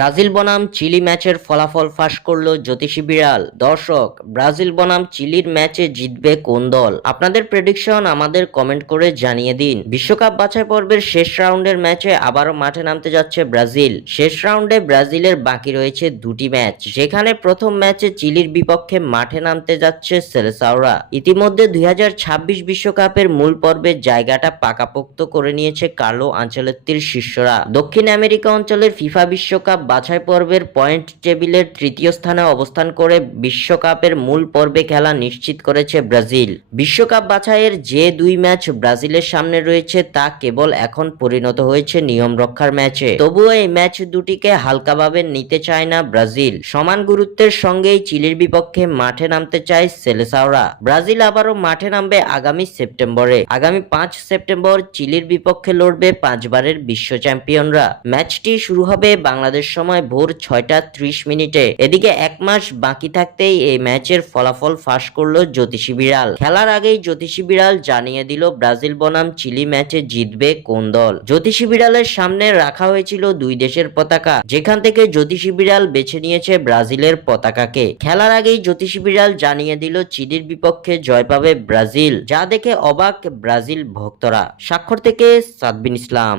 Brazil বনাম chilli ম্যাচের ফলাফল ফাঁস করল জ্যোতিষী বিড়াল। দর্শক, ব্রাজিল বনাম চিলির ম্যাচে জিতবে কোন দল? আপনাদের প্রেডিকশন আমাদের কমেন্ট করে জানিয়ে দিন। বিশ্বকাপ বাছাই পর্বের শেষ রাউন্ডের ম্যাচে আবারও মাঠে নামতে যাচ্ছে ব্রাজিল। শেষ রাউন্ডে ব্রাজিলের বাকি রয়েছে দুটি ম্যাচ। যেখানে প্রথম ম্যাচে চিলির বিপক্ষে মাঠে নামতে যাচ্ছে সেলেসাওরা। ইতিমধ্যে দুই বিশ্বকাপের মূল পর্বের জায়গাটা পাকাপোক্ত করে নিয়েছে কালো আঞ্চলত্তির শিষ্যরা। দক্ষিণ আমেরিকা অঞ্চলের ফিফা বিশ্বকাপ বাছাই পর্বের পয়েন্ট টেবিলের তৃতীয় স্থানে অবস্থান করে বিশ্বকাপের মূল পর্বে খেলা নিশ্চিত করেছে ব্রাজিল। বিশ্বকাপ বাছাইয়ের যে দুই ম্যাচ ব্রাজিলের সামনে রয়েছে তা কেবল এখন পরিণত হয়েছে নিয়ম রক্ষার ম্যাচে। তবুও এই ম্যাচ দুটিকে হালকাভাবে নিতে চায় না ব্রাজিল। সমান গুরুত্বের সঙ্গেই চিলির বিপক্ষে মাঠে নামতে চায় সেলেসাওরা। ব্রাজিল আবারও মাঠে নামবে আগামী সেপ্টেম্বরে। আগামী পাঁচ সেপ্টেম্বর চিলির বিপক্ষে লড়বে পাঁচবারের বিশ্ব চ্যাম্পিয়নরা। ম্যাচটি শুরু হবে বাংলাদেশ সময় ভোর ছয়টা ত্রিশ মিনিটে। এদিকে এক মাস বাকি থাকতেই এই ম্যাচের ফলাফল ফাঁস করল জ্যোতিষী বিড়াল। খেলার আগেই জ্যোতিষী বিড়াল জানিয়ে দিল ব্রাজিল বনাম চিলি ম্যাচে জিতবে কোন দল। জ্যোতিষী বিড়ালের সামনে রাখা হয়েছিল দুই দেশের পতাকা। যেখান থেকে জ্যোতিষী বিড়াল বেছে নিয়েছে ব্রাজিলের পতাকাকে। খেলার আগেই জ্যোতিষী বিড়াল জানিয়ে দিল চিলির বিপক্ষে জয় পাবে ব্রাজিল। যা দেখে অবাক ব্রাজিল ভক্তরা। স্বাক্ষর থেকে সাদবিন ইসলাম।